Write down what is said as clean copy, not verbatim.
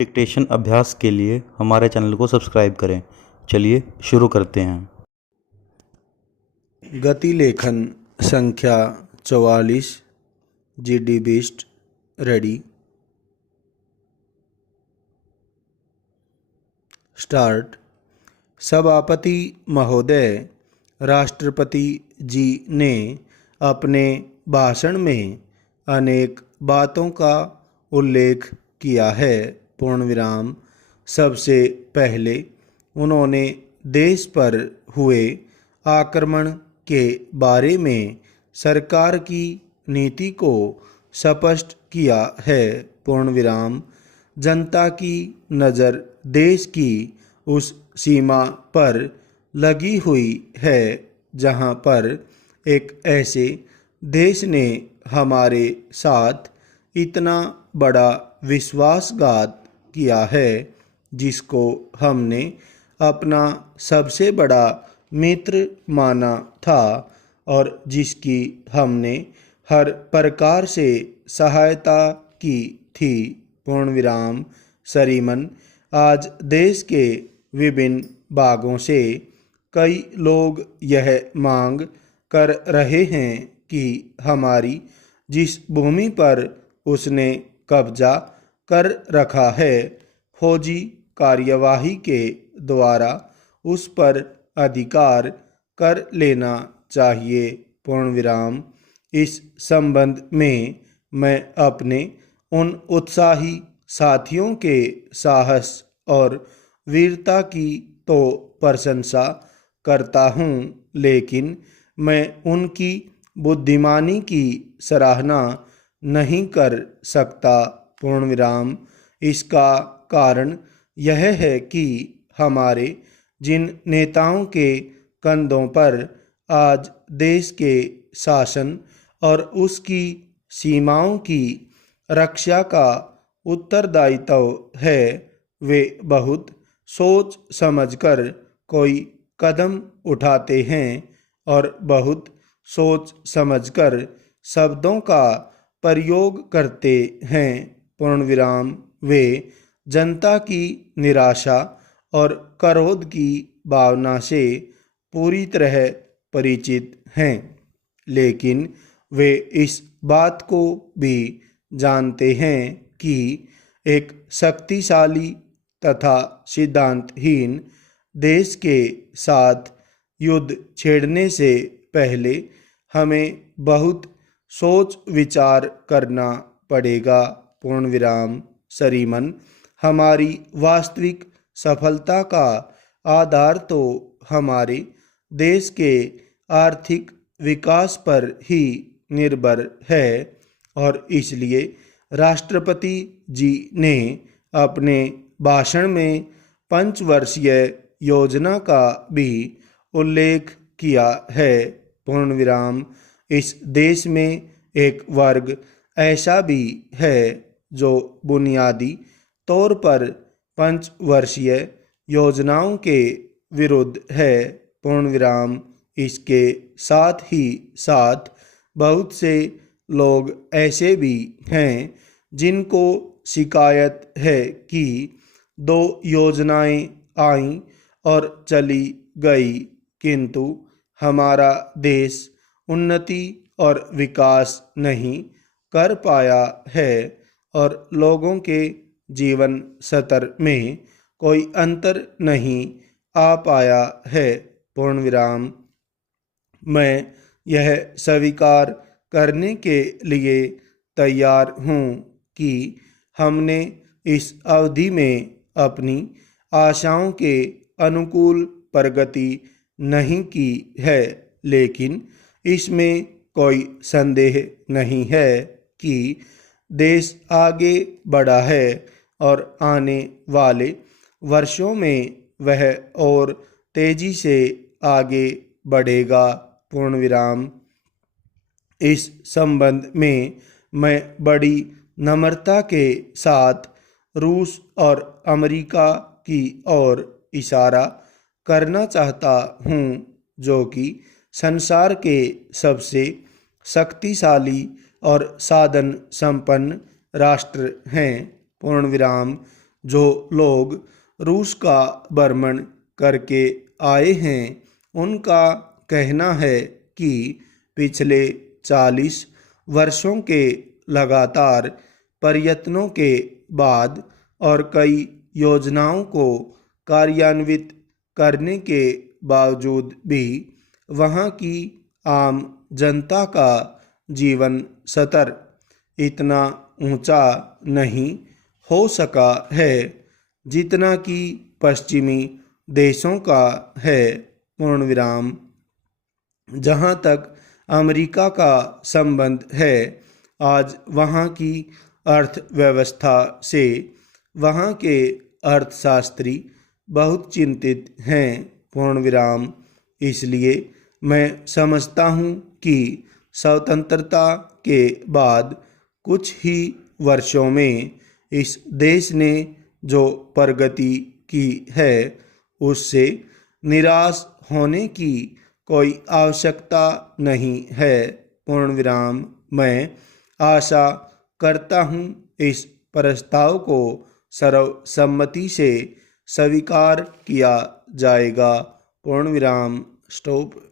Dictation अभ्यास के लिए हमारे चैनल को सब्सक्राइब करें। चलिए शुरू करते हैं। गति लेखन संख्या 44 GD बीस्ट रेडी स्टार्ट। सभापति महोदय, राष्ट्रपति जी ने अपने भाषण में अनेक बातों का उल्लेख किया है। पूर्ण विराम। सबसे पहले उन्होंने देश पर हुए आक्रमण के बारे में सरकार की नीति को स्पष्ट किया है। पूर्ण विराम। जनता की नज़र देश की उस सीमा पर लगी हुई है जहां पर एक ऐसे देश ने हमारे साथ इतना बड़ा विश्वासघात किया है जिसको हमने अपना सबसे बड़ा मित्र माना था और जिसकी हमने हर प्रकार से सहायता की थी। पूर्ण विराम। सरीमन। आज देश के विभिन्न भागों से कई लोग यह मांग कर रहे हैं कि हमारी जिस भूमि पर उसने कब्जा कर रखा है, फौजी कार्यवाही के द्वारा उस पर अधिकार कर लेना चाहिए। पूर्ण विराम। इस संबंध में मैं अपने उन उत्साही साथियों के साहस और वीरता की तो प्रशंसा करता हूँ, लेकिन मैं उनकी बुद्धिमानी की सराहना नहीं कर सकता। पूर्ण विराम। इसका कारण यह है कि हमारे जिन नेताओं के कंधों पर आज देश के शासन और उसकी सीमाओं की रक्षा का उत्तरदायित्व है, वे बहुत सोच समझकर कोई कदम उठाते हैं और बहुत सोच समझकर शब्दों का प्रयोग करते हैं। पूर्ण विराम। वे जनता की निराशा और क्रोध की भावना से पूरी तरह परिचित हैं, लेकिन वे इस बात को भी जानते हैं कि एक शक्तिशाली तथा सिद्धांतहीन देश के साथ युद्ध छेड़ने से पहले हमें बहुत सोच विचार करना पड़ेगा। पूर्ण विराम। सरीमन। हमारी वास्तविक सफलता का आधार तो हमारे देश के आर्थिक विकास पर ही निर्भर है और इसलिए राष्ट्रपति जी ने अपने भाषण में पंचवर्षीय योजना का भी उल्लेख किया है। पूर्ण विराम। इस देश में एक वर्ग ऐसा भी है जो बुनियादी तौर पर पंचवर्षीय योजनाओं के विरुद्ध है। पूर्ण विराम। इसके साथ ही साथ बहुत से लोग ऐसे भी हैं जिनको शिकायत है कि 2 योजनाएं आईं और चली गई, किंतु हमारा देश उन्नति और विकास नहीं कर पाया है और लोगों के जीवन स्तर में कोई अंतर नहीं आ पाया है। पूर्ण विराम। मैं यह स्वीकार करने के लिए तैयार हूँ कि हमने इस अवधि में अपनी आशाओं के अनुकूल प्रगति नहीं की है, लेकिन इसमें कोई संदेह नहीं है कि देश आगे बढ़ा है और आने वाले वर्षों में वह और तेजी से आगे बढ़ेगा। पूर्ण विराम। इस संबंध में मैं बड़ी नम्रता के साथ रूस और अमेरिका की ओर इशारा करना चाहता हूँ, जो कि संसार के सबसे शक्तिशाली और साधन संपन्न राष्ट्र हैं। पूर्ण विराम। जो लोग रूस का भ्रमण करके आए हैं उनका कहना है कि पिछले 40 वर्षों के लगातार प्रयत्नों के बाद और कई योजनाओं को कार्यान्वित करने के बावजूद भी वहाँ की आम जनता का जीवन स्तर इतना ऊंचा नहीं हो सका है जितना कि पश्चिमी देशों का है। पूर्ण विराम। जहाँ तक अमेरिका का संबंध है, आज वहाँ की अर्थव्यवस्था से वहाँ के अर्थशास्त्री बहुत चिंतित हैं। पूर्ण विराम। इसलिए मैं समझता हूँ कि स्वतंत्रता के बाद कुछ ही वर्षों में इस देश ने जो प्रगति की है उससे निराश होने की कोई आवश्यकता नहीं है। पूर्ण विराम। मैं आशा करता हूँ इस प्रस्ताव को सर्वसम्मति से स्वीकार किया जाएगा। पूर्ण विराम। स्टॉप।